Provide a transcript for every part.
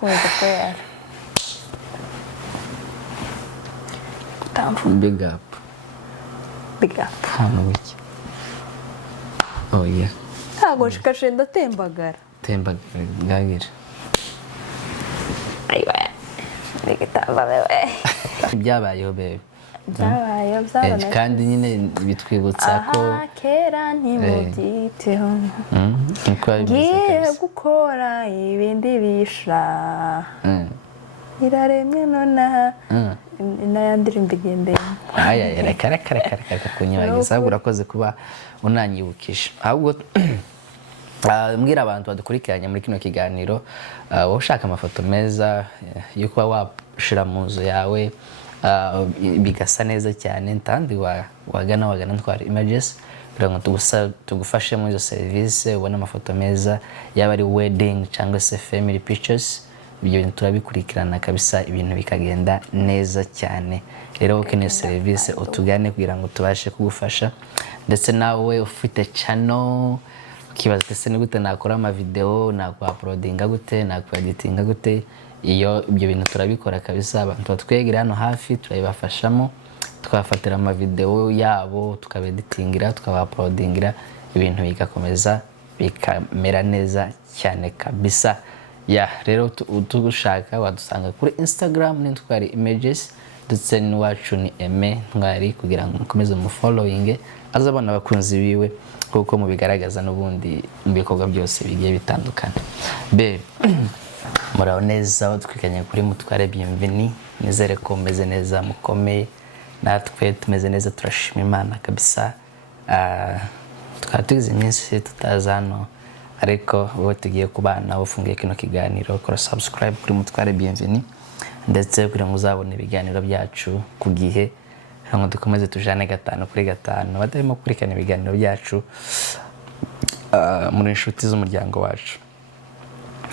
komeza kwera tamfu big up hano wiki oh yeah ntago shikashe ndatembagara gagira ayiwa nigitamba wewe byabayeho bebe byabaye kandi nyine bitwibutsa ko kera ntimubyiteho ngiye gukora ibindi bisha iraremye nonaha n'ayandirimbo igendeye aya reka kunyibagiza urakoze kuba unanyibukisha ahubwo mbwira abantu badukurikiranye muri kino kiganiro wowe ushaka amafoto meza yo kuba washira mu nzu yawe bigasa neza cyane ntandi wagana Ntwari Images kugira ngo tugufashe muri izo serivisi ubone amafoto meza yaba ari wedding cyangwa se family pictures ibyo bintu turabikurikirana kabisa ibintu bikagenda neza cyane rero ukeneye serivisi utugane kugira ngo tubashe kugufasha ndetse nawe ufite channel kibaza ese ni gute nakora ama video nakwa-uploadinga gute nakwa-editinga gute ibyo bintu turabikora kabisa abantu batwegera hano hafi turabibafashamo tukabafatira ama video yabo tukabeditingira tukaba-uploadingira ibintu bigakomeza bikamera neza cyane kabisa ya rero tugushaka wadusanga kuri Instagram ni Ntwari Images ndetse n'iwacu ni Aime Ntwari kugira ngo mukomeze mu following azabona abakunzi biwe kuko mubigaragaza n'ubundi mu bikorwa byose bigiye bitandukana be muraho neza twikanye kuri Mutware Bienvenue nizere ko meze neza mukomeye natwe tumeze neza turashima Imana kabisa twatugize iminsi tutazano ariko wowe tugiye kubana ufungiye kino kiganiro kora subscribe kuri Mutware Bienvenue ndetse kugira ngo uzabone ibiganiro byacu ku gihe ngo dukomeze tujane 5 kuri 5 batarimo kurikana ibiganiro byacu muri inshuti z'umuryango wacu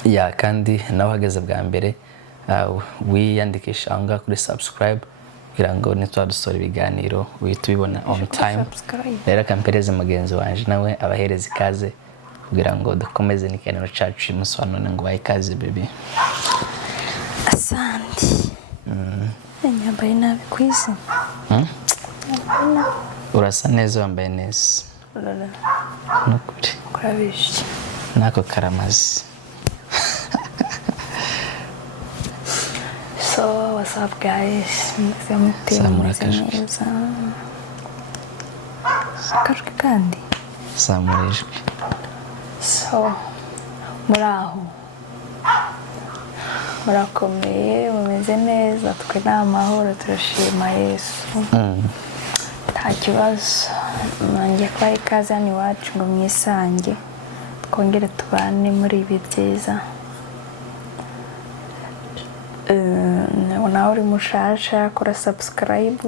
ya kandi nawe hageze bwa mbere wiyandikisha anga kuri subscribe kugira ngo nitwadusora ibiganiro uhitubibona on time rero kampereze mugenzi wanje nawe abahereza ikaze kugira ngo dukomeze n'ikiganiro cyacu musobanone ngo baye ikaze baby asante nyambaye nabi kwisi urasa neza wambaye neza nukuri kurabishye nako karamazi so what's up guys neza kajwe kandi samurejwe so muraho murakomeye mumeze neza twe n'amahoro turashima Yesu nta kibazo nanjye kwa ikaze hano iwacu ngo mwisange twongere tubane muri ibi byiza nawe uri mushasha kora subscribe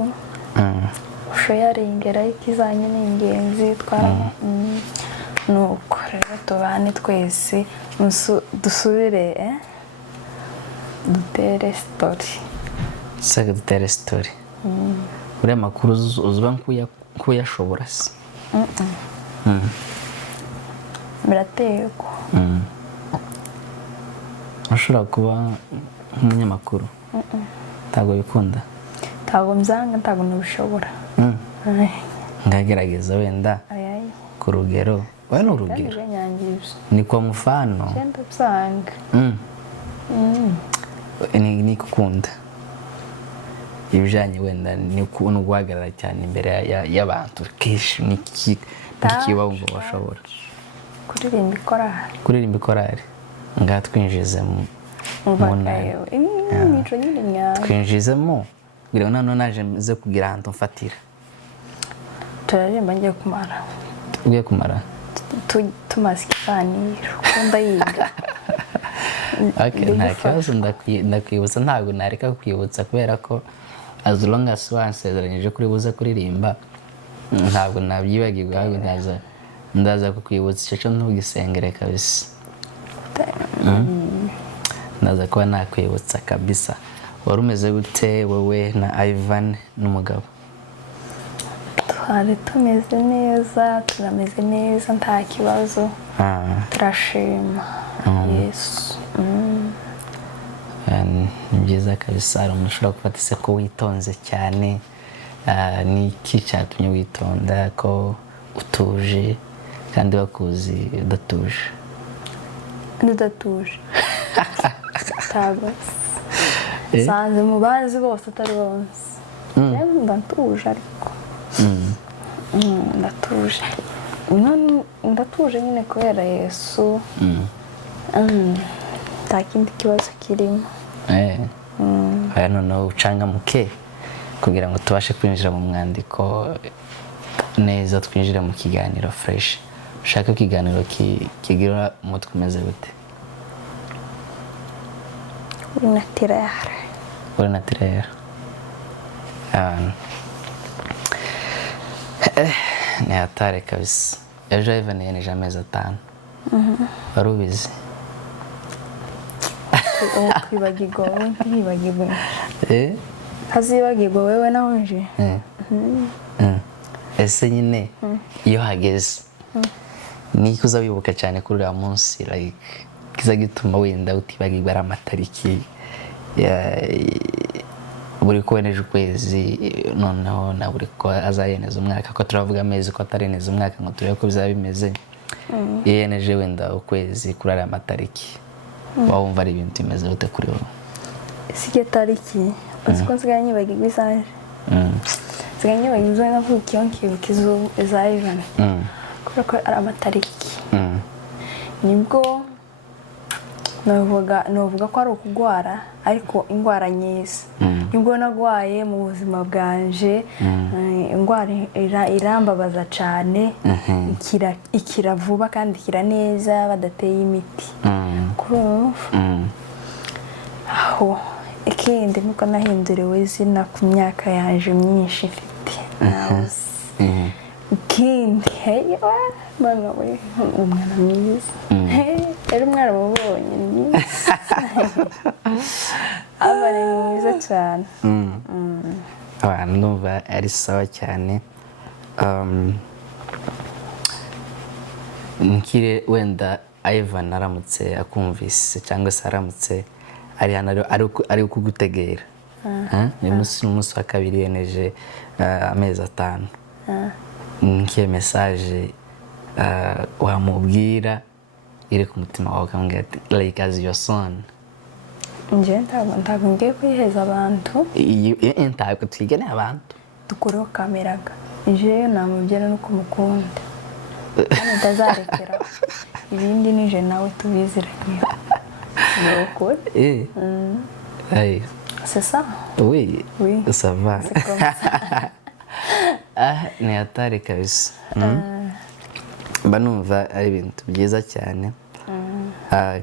sharing like zanyu ni ingenzi nuko rero tubane twese dusubire dutere story uri amakuru uzba nkuyashobora se birateko ushobora kuba nk'umunyamakuru ntabwo bikunda ntabwo mbyanga ntabwo nabishobora ndagerageza wenda ku rugero we ni urugero ni kwa mfano ni gukunda ibijanye wenda ni guhagarara cyane imbere y'abantu kenshi n'ikibaho ngo bashobora kuririmba ikorari ngaha twinjizemo twinjizemo kugira ngo noneho naje nze kugira ahantu mfatira turaririmba ngiye kumara ugiye kumara tumaze ikiganiro ukunda yiga nta kibazo ndakwibutsa ntabwo nareka kukwibutsa kubera ko as long as wansezeranyije kuri buze kuririmba ntabwo nabyibagirwa ndaza kukwibutsa icyo ntugisengere kabisa ndaza kuba nakwibutsa kabisa wari umeze gute wowe na Ivan n'umugabo twari tumeze neza turameze neza nta kibazo turashima Yesu ni byiza kabisa. Hari umuntu ushobora gufata ise ko witonze cyane, ni iki cyatumye witonda, ko utuje kandi bakuzi udatuje? Ntudatuje ntabwo sanze mu bazi bose atari bose ndatuje ariko ndatuje ndatuje nyine kubera Yesu. nta kindi kibazo kirimo. aya noneho ucangamuke kugira ngo tubashe kwinjira mu mwandiko neza, twinjire mu kiganiro fresh. Ushaka ikiganiro kigira umutwe umeze gute? Uri naturel. Uri naturel. Ni hatari kabisa. Ejo Ivan yeneje amezi 5. Wari ubizi? Kwibagirwa wowe ntibagirwe. Hazibagirwa wewe naho nje. Ese nyine iyo hageze niki uza wibuka cyane kuri uriya munsi, like kiza gituma wenda utibagirwa ari amatariki buri ko weneje ukwezi, noneho na buri ko azayeneza umwaka, ko turavuga amezi ko atareneza umwaka ngo turebe ko bizaba bimeze. Yeneje wenda ukwezi kuri ari amatariki, wumva ari ibintu bimeze gute kuri wowe? Sike tariki uziko nsigaye nyibagirwa isaje. Nsigaye nyibagirwa navukiye nkibuka iza Ivan. Kubera ko ari amatariki. Nibwo novuga ko ari ukugwara, ariko ingwara nyinshi. Nibwo nagwaye mu buzima bwanje, ingwara irambabaza cyane, ikira vuba kandi ikira neza badateye imiti. Kurumva aho ikindi nuko nahinduriwe izina ku myaka yaje myinshi mfite. Ikindi bana we umwana mwiza, rero umwana mubonye mwiza, abari mwiza cyane. Abantu numva ari sawa cyane. Nkire wenda Ivan aramutse akumvise cyangwa se aramutse ari kugutegera, uyu munsi ni umunsi wa kabiri yeneje amezi 5. Nkiye message wamubwira iri ku mutima wawe ukamubwira ati like as your son? Nje ntabwo ngiye kwiheza abantu, ntabwo twigane abantu dukoreho kameraga. Nje namubwira nuko mukunda kandi ndazarekera ibindi, nije nawe tubiziranye. Nokore c'est ça? Oui, ça va. Ni hatari kabisa. Mba numva ari ibintu byiza cyane,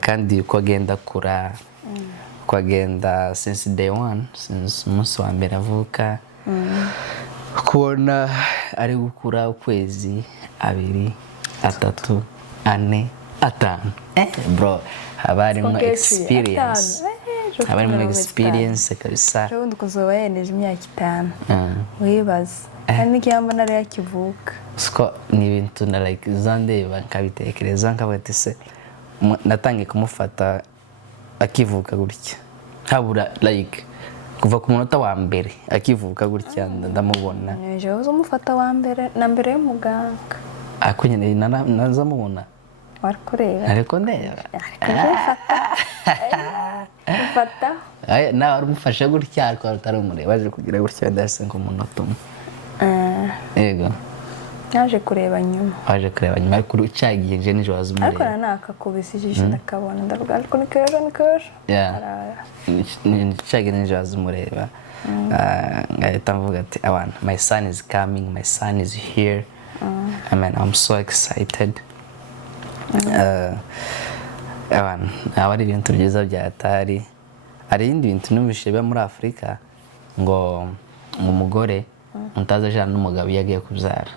kandi uko agenda kura, uko agenda since day one, since umunsi wa mbere avuka, kubona ari gukura ukwezi 2, 3, 4, 5. Bro, haba harimo experience. Haba harimo experience kabisa. Ubundi kuzoba yeneje imyaka 5 wibaza, kandi kiyamba nari yakivuka. Siko ni ibintu na like zandeba nkabitekereza nkavuga ati se natangiye kumufata akivuka gutya, habura like kuva ku munota wa mbere akivuka gutya ndamubona. Nje uzumufata wa mbere na mbere y'umuganga. Akunyene nazamubona Warkureba ariko ndeba fata na warumufasha gutya ariko atari umureba, aje kugira gutya ndase ngo umunota umwe. Yego naje kureba nyuma. Waje kureba nyuma ariko ucagiye je nijo wazumureba. Ariko nakakubisije ndakabona ndavuga ariko nikejo. Nicagiye nijo wazumureba. Ngahita mvuga ati abana, my son is coming, my son is here. I mean, I'm so excited. Abana abari ibintu byiza bya hatari. Ari ibindi bintu numvise biba muri Afrika ngo umugore mutaza jana n'umugabo yagiye kubyara,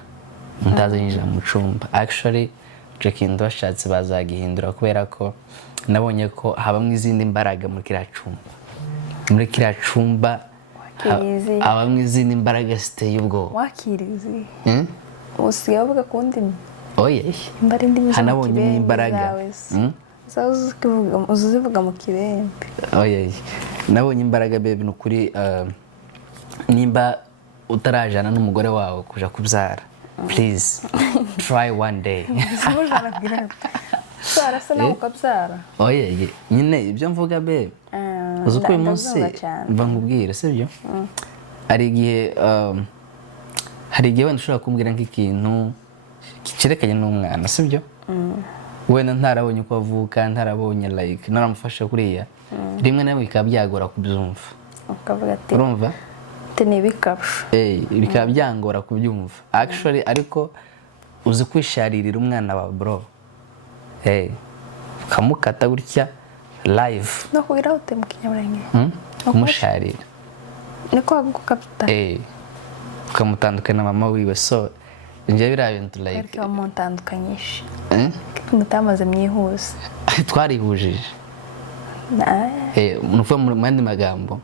mutaza yinjira mu cumba. Actually je kintu bashatse bazagihindura kubera ko nabonye ko habamwe izindi mbaraga muri kiriya cumba. Muri kiriya cumba habamwe izindi mbaraga ziteye ubwoba. Wakirizi usigaye uvuga kundi oye imbara indi hanabonye imbaraga uzivuga mu kibembe. oye nabonye imbaraga baby ni ukuri nimba utarajana n'umugore wawe kuja kubyara please try one day Simujana kugira Sara se nawe ukabyara. oye nyine ibyo mvuga baby uzi uko uyu munsi mva nkubwire sibyo hari igihe wenda ushobora kumbwira nk'ikintu kicerekanye n'umwana sibyo wenda ntarabonye uko avuka ntarabonye like naramufashe kuriya rimwe na rimwe bikaba byagora kubyumva Ukavuga ati urumva n'ibikabyo. bikaba byangora kubyumva actually ariko uzi kwisharirira umwana wa bro ukamukata gutya live No kugira ute mu Kinyamurenge. kumusharira Niko agukabita. ukamutandukana na mama wiwe so njye biriya bintu like Ariko mutandukanyisha. Mutamaze mwihuse. twarihujije nuvuga mu yandi magambo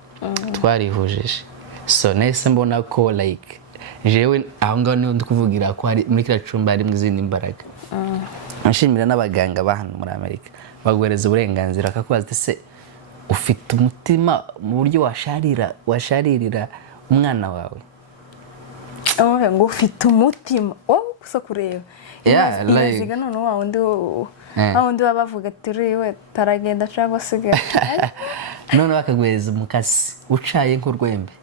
twarihujije so nahise mbona ko like jewe aho ngaho niho ndi kuvugira ko hari muri kiriya cyumba harimo izindi imbaraga nshimira n'abaganga ba hano muri Amerika baguhereza uburenganzira akakubaza ese ufite umutima mu buryo washaririra umwana wawe ngo ufite umutima wowe gusa kureba like none wa wundi bavuga ati uriwe taragenda cyangwa sigara none bakaguhereza umukasi ucaye nk'urwembe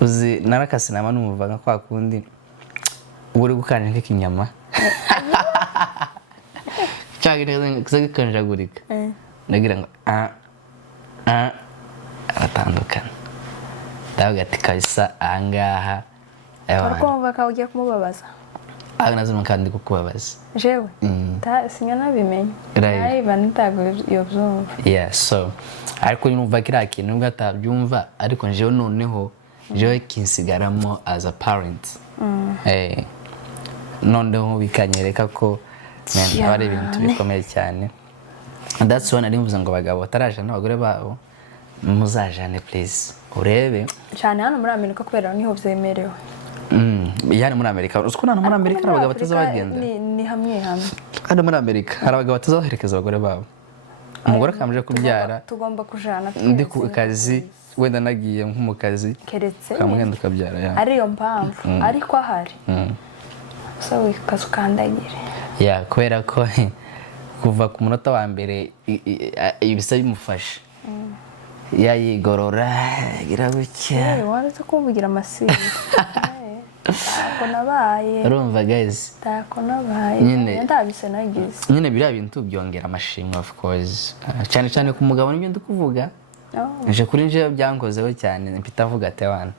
uzi narakasi nama numva nka kwa kundi uri gukanja nk'ikinyama cyangwa kikanjagurika ndagira ngo aratandukana ndavuga ati kabisa ahangaha urumva ko ugiye kumubabaza aho nazo kandi kukubabaza jewe sinya nabimenye nayiba nitago yobyumva so ariko numva kiriya kintu nubwo atabyumva ariko njewe noneho jewe kinsigaramo as a parent noneho bikanyereka ko aba ari ibintu bikomeye cyane that's why nari mvuze ngo abagabo batarajana n'abagore babo muzajane please urebe cyane hano muri Amerika kubera niho byemerewe yani muri Amerika uziko hano muri Amerika abagabo batazabagenda ni hamwe hano muri Amerika hari abagabo batazaherekeza abagore babo umugore akamuje kubyara tugomba kujana ndi ku kazi wenda nagiye nko mu kazi keretse kamugenda ukabyara ariyo mpamvu ariko ahari so wikaza ukandagire kubera ko kuva ku munota wa mbere ibisa bimufasha yayigorora gira gutya wanze kuvugira amasiri tako nabaye urumva guys tako nabaye ndabise nagize nyine biriya bintu byongera amashimwe of course cyane cyane ku mugabo nibyo ndi kuvuga nje kuri nje byankozeho cyane mpita avuga ati wana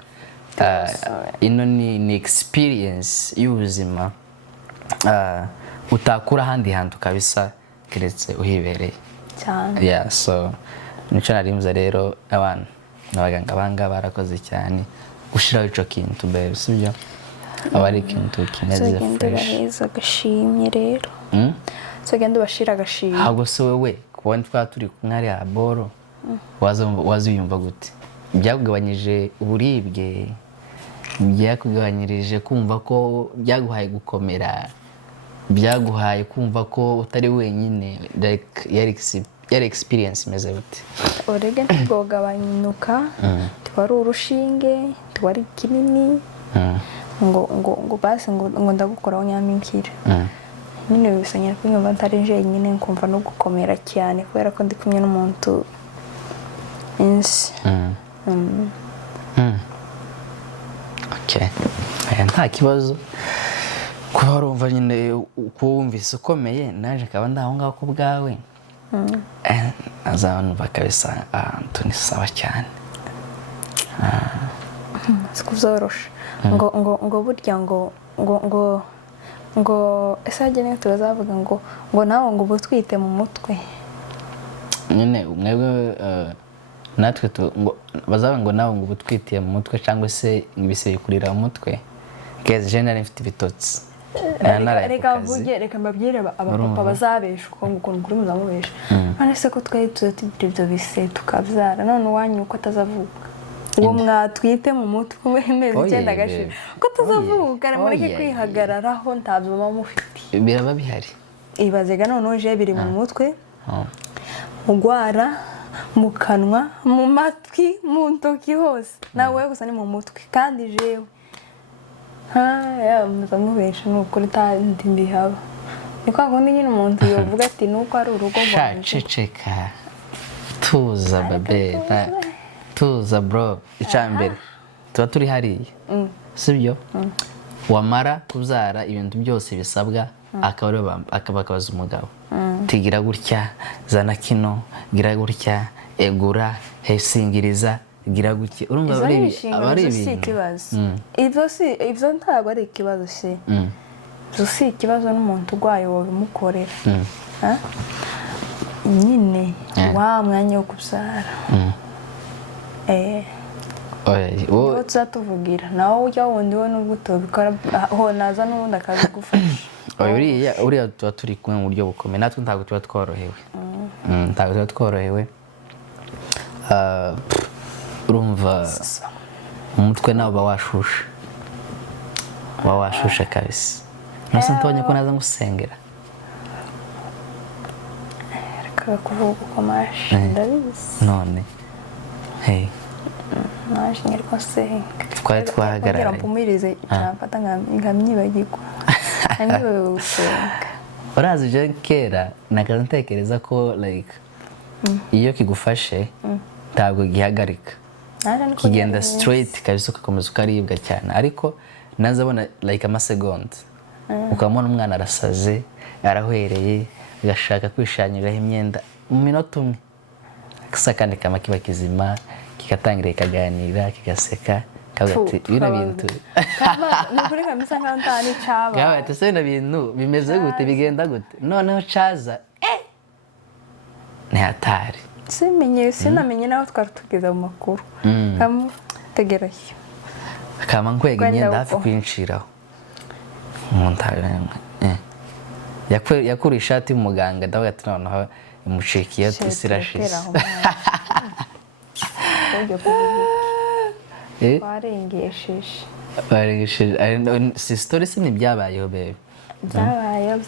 ino ni experience y'ubuzima utakura ahandi hantu kabisa keretse uhibereye cyane so nico narimza rero abana n'abaganga banga barakoze cyane gushiraho ico kintu bebe sibyo abari kintu kimeze fresh so gashimye rero so genda bashira gashimye ahubwo se wewe kubona twa turi kumwe ari aboro wazuyumva gute byakugabanyije uburibwe byakugabanyirije kumva ko byaguhaye gukomera byaguhaye kumva ko utari wenyine like yari experience imeze gute orege ntibwogabanyuka twari urushinge twari kinini ngo basi ngo ndagukoraho nyampingira nyine bisanyira ko nyuma ntari njyenyine nkumva no gukomera cyane kubera ko ndi kumwe n'umuntu insi okay nta kibazo kuba warumva nyine uko wumvise ukomeye naje kaba ndaho ngaho ku bwawe azanumva kabisa ahantu ni sawa cyane sikuzorosha ngo burya ngo ese hagene tubazavuga ngo nawe ngo ubutwite mu mutwe nyine mwebwe natwe bazavuga ngo nawe ngo ubutwitiye mu mutwe cyangwa se ibise bikurira mu mutwe guys je nari mfite ibitotsi reka mbabwire abapapa bazabesha ukuntu kuri muzamubesha none se ko twari tugira ibyo bise tukabyara none uwanyu uko atazavuka uwo mwatwite mu mutwe w'imezi 9 gashira ko atazavuka mureke kwihagararaho ntabyo mama mufite biraba bihari ibazega noneho je biri mu mutwe ugwara mu kanwa mu matwi mu ntoki hose nawe gusa ni mu mutwe kandi jewe muzamubesha n'ukuri tandi ndihaba niko akundi nyine umuntu yovuga ati nuko ari urugo rwanjye ceceka tuza babe tuza bro icambere tuba turi hariya sibyo wamara kubyara ibintu byose bisabwa akabaza umugabo tigira gutya zana kino gira gutya egura hesingiriza gira gutya urumva ari ikibazo ivyo ntabwo ari ikibazo se zo si ikibazo n'umuntu urwaye wabimukorera nyine wa mwanya wo kubyara niwo tuzatuvugira nawe ujya wundi we n'ubwo utobikora ho naza n'ubundi akabigufasha uriya tuba turi kumwe mu buryo bukomeye natwe ntabwo tuba tworohewe ntabwo tuba tworohewe urumva umutwe nawe uba washushe kabisa nasa ntubonye ko naza ngusengera reka kuvuga uko mashi ndabizi none hey mashi ngeriko senga twari twahagarara mpumirize cyamfata nkamyibagirwa nkamyibagiwe gusenga urazi je kera nakaza ntekereza ko like iyo kigufashe ntabwo gihagarika kigenda straight kabisa ugakomeza ukaribwa cyane ariko nazabona like amasegonda ukamubona umwana arasaze arahwereye agashaka kwishanyiraho imyenda mu minota umwe gusa kandi kama kiba kizima kikatangira kikaganira kigaseka kavuga ati bino bintu nukuri kamisa nkaho ntani caba gawe ati se bino bintu bimeze gute bigenda gute noneho caza ni hatari sinamenye naho twari tugeze mu makuru kamutegereye kama nkwega imyenda hafi kwinshiraho yakura ishati y'umuganga ndavuga ati noneho imucikiye tusirashize warengesheje si story se ntibyabayeho bebe byabayeho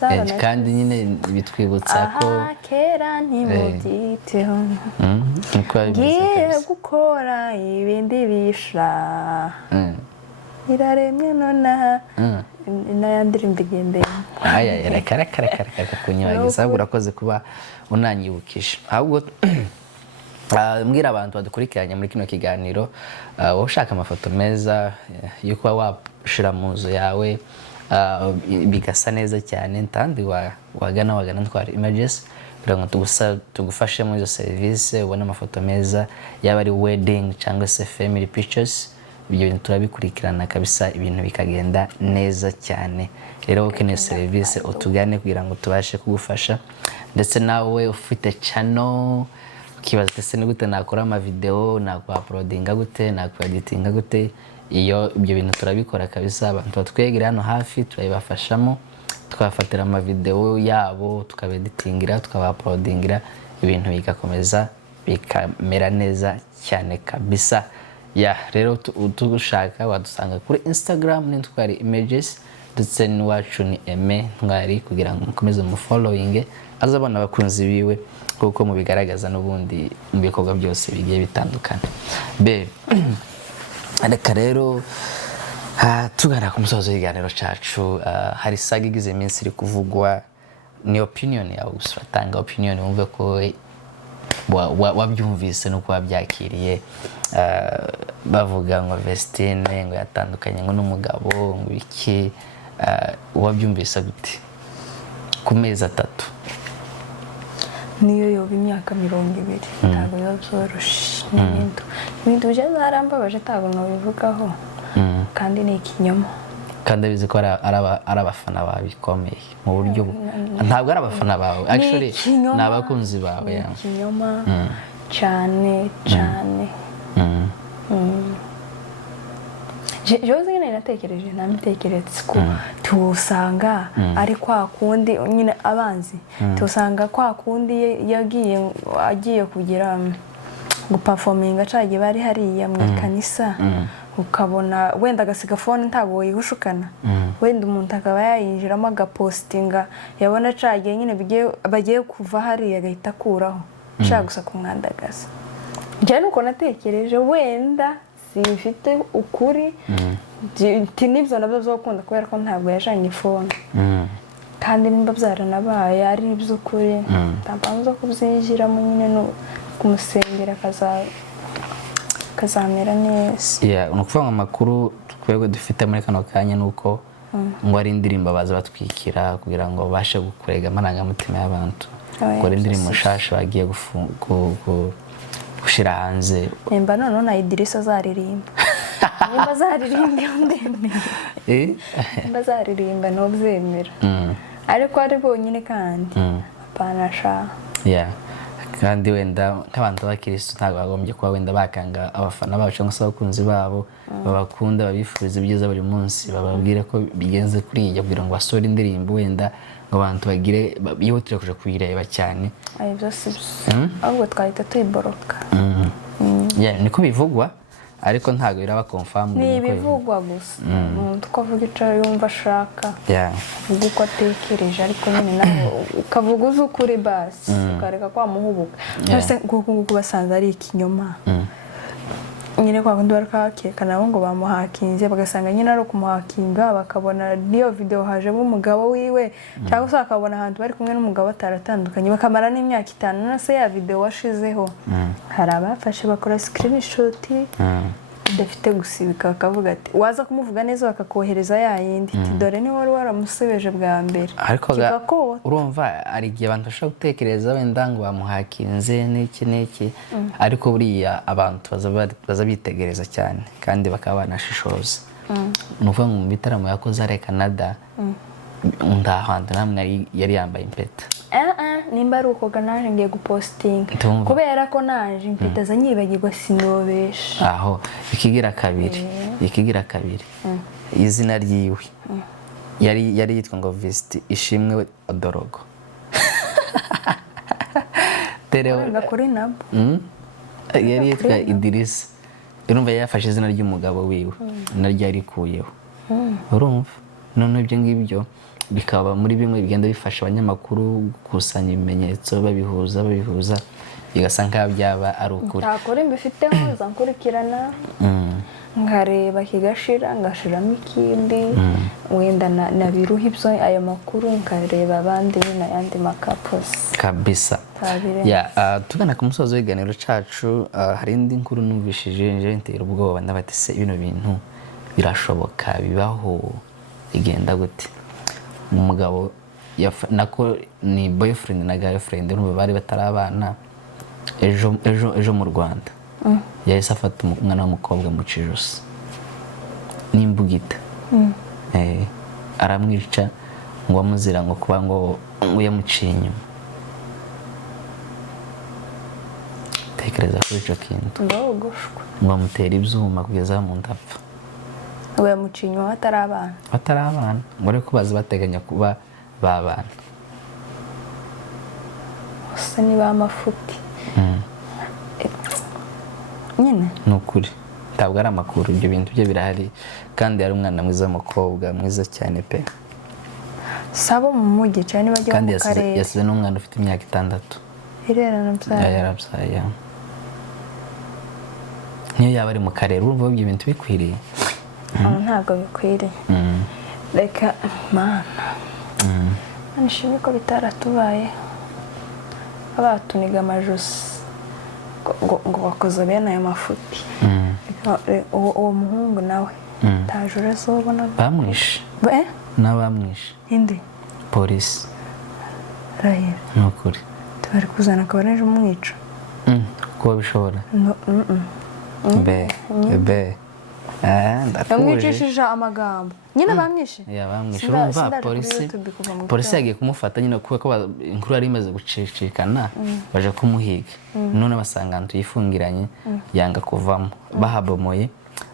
kandi nyine bitwibutsa ko kera ntimubyiteho ngiye gukora ibindi bisha iraremye nonaha n'ayandi igendeye reka kunyibagiza urakoze kuba unanyibukije ahubwo mbwira abantu badukurikiranye muri kino kiganiro wowe ushaka amafoto meza yo kuba washira mu nzu yawe bigasa neza cyane kandi wagana Ntwari Images kugira ngo tugufashe muri izo serivisi ubone amafoto meza yaba ari wedding cyangwa se family pictures ibyo bintu turabikurikirana kabisa ibintu bikagenda neza cyane rero ukeneye serivisi utugane kugira ngo tubashe kugufasha ndetse nawe ufite channel ukibaza ese ni gute nakora ama video nakwa-uploadinga gute nakwa-editinga gute ibyo bintu turabikora kabisa abantu batwegereye hano hafi turabibafashamo twafatira ama video yabo tukabeditingira tukaba-uploadingira ibintu bigakomeza bikamera neza cyane kabisa rero tugushaka wadusanga kuri Instagram ni Ntwari Images ndetse n'iwacu ni Aime Ntwari kugira ngo mukomeze mu following azabona abakunzi biwe kuko mubigaragaza n'ubundi mu bikorwa byose bigiye bitandukana reka rero tugana ku musozo w'ikiganiro cyacu hari saga igize iminsi iri kuvugwa ni opinion yawe gusa uratanga opinion wumve ko wabyumvise nuko wabyakiriye bavuga ngo Vestine ngo yatandukanye ngo n'umugabo ngo iki wabyumvise gute ku mezi 3 niyo yoba imyaka 20 ntabwo yoroshye n'ibintu bije zarambabaje ntabwo nobivugaho kandi ni ikinyoma kandi abizi ko ari abafana babikomeye mu buryo ntabwo ari abafana bawe actually ni abakunzi bawe ikinyoma cyane cyane Jose nyine natekereje namitekeretse ko tuwusanga ari kwa kundi nyine abanzi tuwusanga kwa kundi agiye kugira guperforminga cagiye bari hariya mu kanisa ukabona wenda agasiga fone ntabwo yihushukana wenda umuntu akaba yayinjiramo agapostinga yabona cagiye nyine bagiye kuva hariya agahita akuraho nshaka gusa kumwandagaza. Njye nuko natekereje wenda sifite ukuri n'ibyo nabyo zo gukunda kubera ko ntabwo yajanye fone kandi nimba byaranabaye ari iby'ukuri ntabwo zo kubyinjiramo nyine no kumusengera kazamera neza. Ni ukuvuga amakuru twebwe dufite muri kano kanya nuko ngo ari indirimbo baza batwikira kugira ngo babashe gukurega amarangamutima y'abantu ngo ari indirimbo nshasha bagiye gushira hanze. Nimba none na Idrissa azaririmba nimba azaririmba ndemeye nimba azaririmba no byemera ariko ari bonyine kandi apanasha kandi wenda nk'abantu b'abakristo ntabwo bagombye kuba wenda bakanga abafana babo cyangwa se abakunzi babo babakunda babifuriza ibyiza buri munsi bababwire ko bigenze kuri iyi kugira ngo basore indirimbo wenda ngo abantu bagire bihutire kuja kuyireba cyane. Ayo byose ahubwo twahita tuyiboroka. Niko bivugwa ariko ntabwo biraba confirm ni bivugwa gusa umuntu ko avuga icyo yumva ashaka uvuga uko atekereje ariko nyine nawe ukavuga uzi ukuri basi ukareka kwamuhubuka cyose kuko basanze ari ikinyoma nyine kwa kundi barakakeka nabo ngo bamuhakinze bagasanga nyine ari ukumuhakinga bakabona niyo video hajemo umugabo wiwe cyangwa se bakabona ahantu bari kumwe n'umugabo ataratandukanye bakamara n'imyaka 5 na se ya video washizeho hari abafashe bakora screenshot dafite gusibika bakavuga ati waza kumuvuga neza bakakohereza yayindi dore ni wari waramusebeje bwa mbere ariko urumva ari igihe abantu bashaka gutekereza wenda ngo bamuhakinze n'iki ariko buriya abantu baza bitegereza cyane kandi bakaba banashishoza. Ni ukuvuga ngo mu bitaramo yakoze ari Canada ndahantu namwe yari yambaye impeta nimba ari uko naje ngiye gupostinga kubera ko naje impeta zanyibagirwa sinobesha aho ikigira kabiri izina ryiwe yari yitwa ngo Visit Ishimwe Odorogo ngakuri nabo yari yitwa Idrissa urumva yafashe izina ry'umugabo wiwe naryo yarikuyeho urumva none ibyo ngibyo bikaba muri bimwe bigenda bifasha abanyamakuru gukusanya ibimenyetso babihuza bigasanga byaba ari ukuri. Ntakore mbifiteho zankurikirana nkareba kigashira ngashiramo ikindi wenda nabiruha ibyo ayo makuru nkareba abandi n'ayandi makaposi kabisa. Tugana ku musozo w'iganiro cacu hari indi nkuru numvishije nje ntera ubwoba ndabatse ibino bintu birashoboka bibaho igenda gute umugabo nako ni boyfriend na girlfriend n'ubu bari batarabana ejo mu Rwanda yahise afata umwana w'umukobwa mu cijosi n'imbugita aramwica ngo amuzira ngo kuba ngo yamuciye inyuma. Tekereza kuri ico kintu ngo amutera ibyuma kugeza mu ndapfa ngo yamuciye inyuma batarabana ngo ariko bazi bateganya kuba babana gusa niba amafuti nyine nukuri ntabwo ari amakuru ibyo bintu bye birahari kandi ari umwana mwiza w'umukobwa mwiza cyane pe sabo mu mujyi cyane bajya mu karere kandi yasize n'umwana ufite imyaka 6 yarabyaye niyo yaba ari mu karere urumva ibyo bintu bikwiriye ntabwo bikwiriye reka mana nishimye ko bitaratubaye abatuniga amajosi ngo bakoze bene ayo mafuti uwo muhungu nawe tajura zobona bamwishe n'abamwishe indi polisi rahira nukuri tubari kuzana akabaneje umwica kuba bishobora be yamwicishije amagambo nyine bamwishe bamwishe urumva polisi yagiye kumufata nyine kuko inkuru yari imaze gucicikana baje kumuhiga none basanga ahantu yifungiranye yanga kuvamo bahabomoye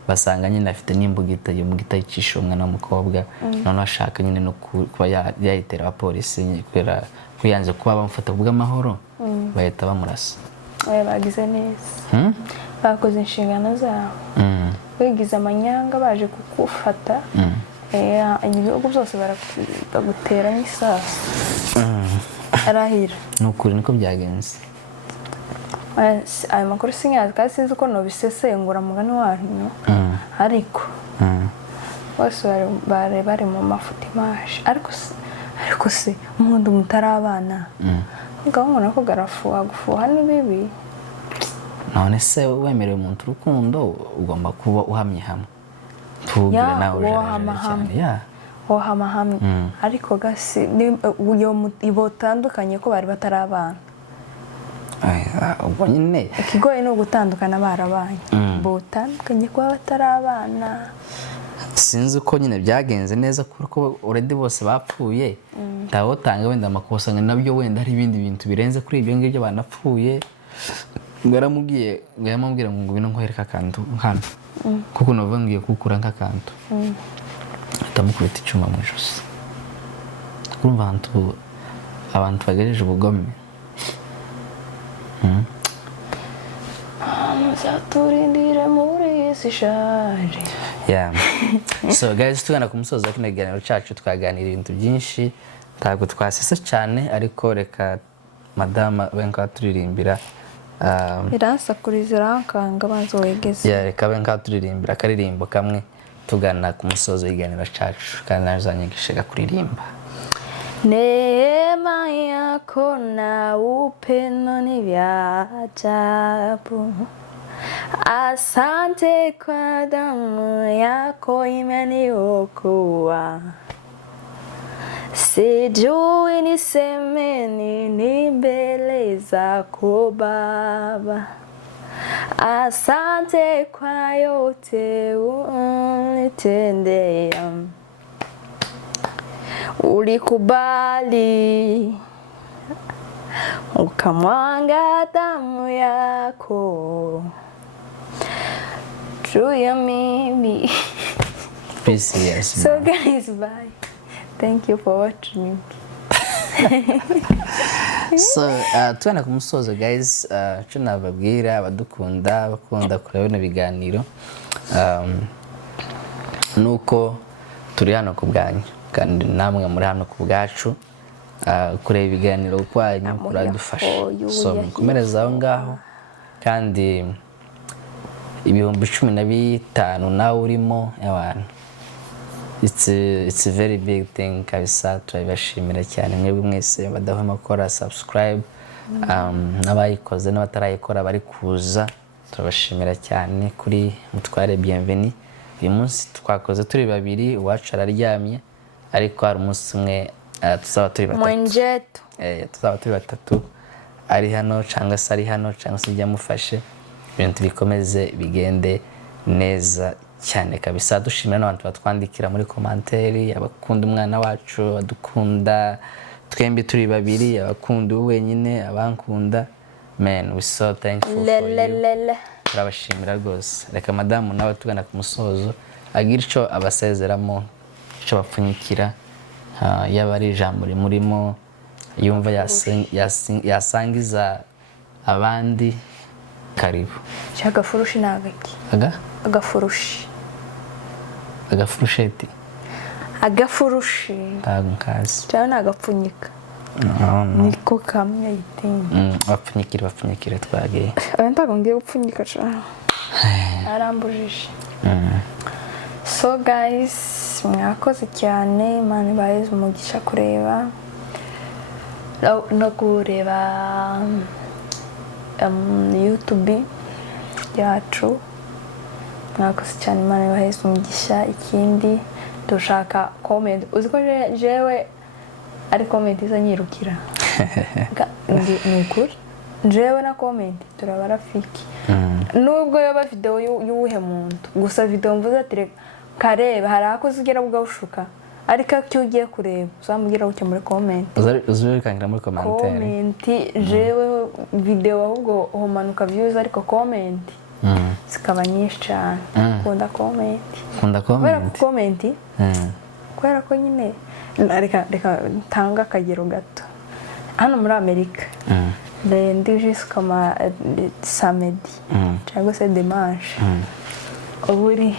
basanga nyine afite n'imbugita yicisha umwana w'umukobwa none ashaka nyine no kuba yayitera abapolisi kubera ko yanze kuba bamufata bw'amahoro bahita bamurasa bagize neza bakoze inshingano zabo wigize amanyanga baje kukufata ibihugu byose bagutera n'isasu arahira. Ni ukuri niko byagenze. Ayo makuru sinyazi kandi sinzi uko nobisesengura mugani wanyu ariko bose bari mu mafuti maje ariko se umuntu mutarabana ngabona ko gufuha ni bibi. None se wemerewe umuntu urukundo ugomba kuba uhamye hamwe tubwire nawe wohama hamwe ariko gasi ibotandukanye ko bari batarabana. Ubwo nyine ikigoye no gutandukana barabanye botandukanye ko batarabana. Sinzi uko nyine byagenze neza kuko already bose bapfuye ndaho tanga wenda amakosa nabyo wenda hari ibindi bintu birenze kuri ibyo ngibyo banapfuye. Ngaramubwiye ngo bino nkwereka akantu hano kuko navuga ngiye kukura nk'akantu atamukubita icyuma mu ijosi. Urumva abantu bagejeje ubugome muzaturindire muri isi ishaje. So guys, tugana ku musozo wa kino kiganiro cyacu twaganira ibintu byinshi ntabwo twasesa cyane ariko reka madama benka turirimbira iransakuriza irankanga banzo wegeze. Reka benka turirimbira akaririmbo kamwe tugana ku musozo w'ikiganiro cyacu kandi nazanyigishega kuririmba. Neema yako na upendo ni vya ajabu. Asante kwa damu yako imeniokoa. Sijui niseme nini mbele zako Baba. Asante kwa yote unitendea. Ulikubali ukamwaga damu yako juu ya mimi. Peace, yes. So guys, bye. Thank you for watching. So tugana ku musozo guys, cyo nababwira abadukunda bakunda kureba bino biganiro nuko turi hano ku bwanyu kandi namwe muri hano ku bwacu kureba ibiganiro kwanyu kuradufasha. So mukomereza aho ngaho kandi 15,000 nawe urimo abantu. It's a very big thing kabisa. Turabashimira cyane mwebwe mwese badahwema gukora subscribe n'abayikoze n'abatarayikora bari kuza turabashimira cyane kuri Mutware Bienvenue. Uyu munsi twakoze turi babiri uwacu araryamye ariko hari umunsi umwe tuzaba turi batatu mwenjetu tuzaba turi batatu ari hano cyangwa se ari hano cyangwa se byamufashe ibintu bikomeze bigende neza cyane kabisa. Dushimira n'abantu batwandikira muri commentaire abakunda umwana wacu badukunda twembi turi babiri abakunda wenyine abankunda man we so thankful for you. Turabashimira rwose. Reka madamu nawe tugana ku musozo agira icyo abasezeramo icyo bapfunyikira yaba ari ijambo rimurimo yumva yasangiza abandi. Karibu. Cyagafurushi nagaki agafurushi agafurusheti agafurushi nkazi cyane nagapfunyika niko kamwe yitinye bapfunyikira twagiye ntago ngiye gupfunyika cyane arambujije. So guys, mwakoze cyane Imana ibahe umugisha kureba no kureba YouTube yacu. Mwakoze cyane Imana ibahe umugisha. Ikindi dushaka comment uziko jewe ari comment izanyirukira ni ukuri jewe na comment turabarafiki nubwo yoba video y'uwuhe muntu gusa video mvuze ati kareba hari akoze ugera bwawushuka ariko cyo ugiye kureba uzamubwira uke muri comment uzubikangira muri commentaire jewe video ahubwo homanuka views ariko comment zikaba nyinshi cyane. Kunda comment kubera ko nyine reka tanga akagero gato hano muri Amerika ndi jusqu'à samedi cyangwa se dimanche uri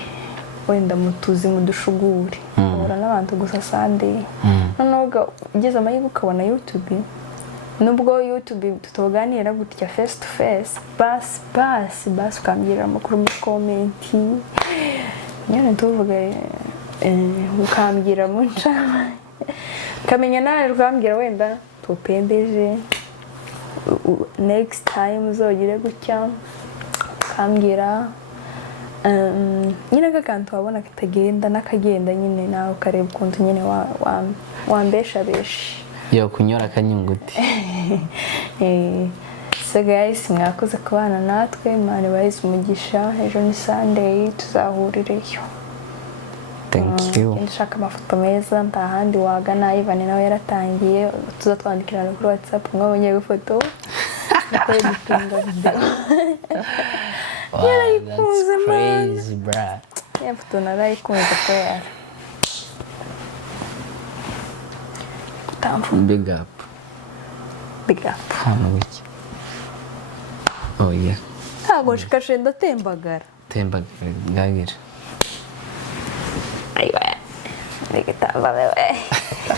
wenda mutuzi mu dushuguri uhura n'abantu gusa Sunday noneho ugeze amahirwe ukabona YouTube nubwo YouTube tutoganira gutya face to face basi ukambwira amakuru muri komenti nyine tuvuga ukambwira mu ncama kamenya nawe ukambwira wenda tupendeje next time uzogire gutya ukambwira nyine akakantu wabona katagenda n'akagenda nyine nawe ukareba ukuntu nyine wambeshabesha yo kunyora akanyunguti. So guys mwakoze kubana natwe Imana ibahe umugisha ejo ni Sunday tuzahurireyo. Thank you. Ndashaka amafoto meza ntahandi wagana Ivan nawe yaratangiye tuzatwandikirana kuri WhatsApp mwabonye ifoto nako yipinga video. That's crazy bra. Ya foto narayikunze kwera. Big up. Big up. Hano wiki. Oh yeah. Ntago nshikashe ndatembagara. Tembagara. Aywa. Nigitamba wewe.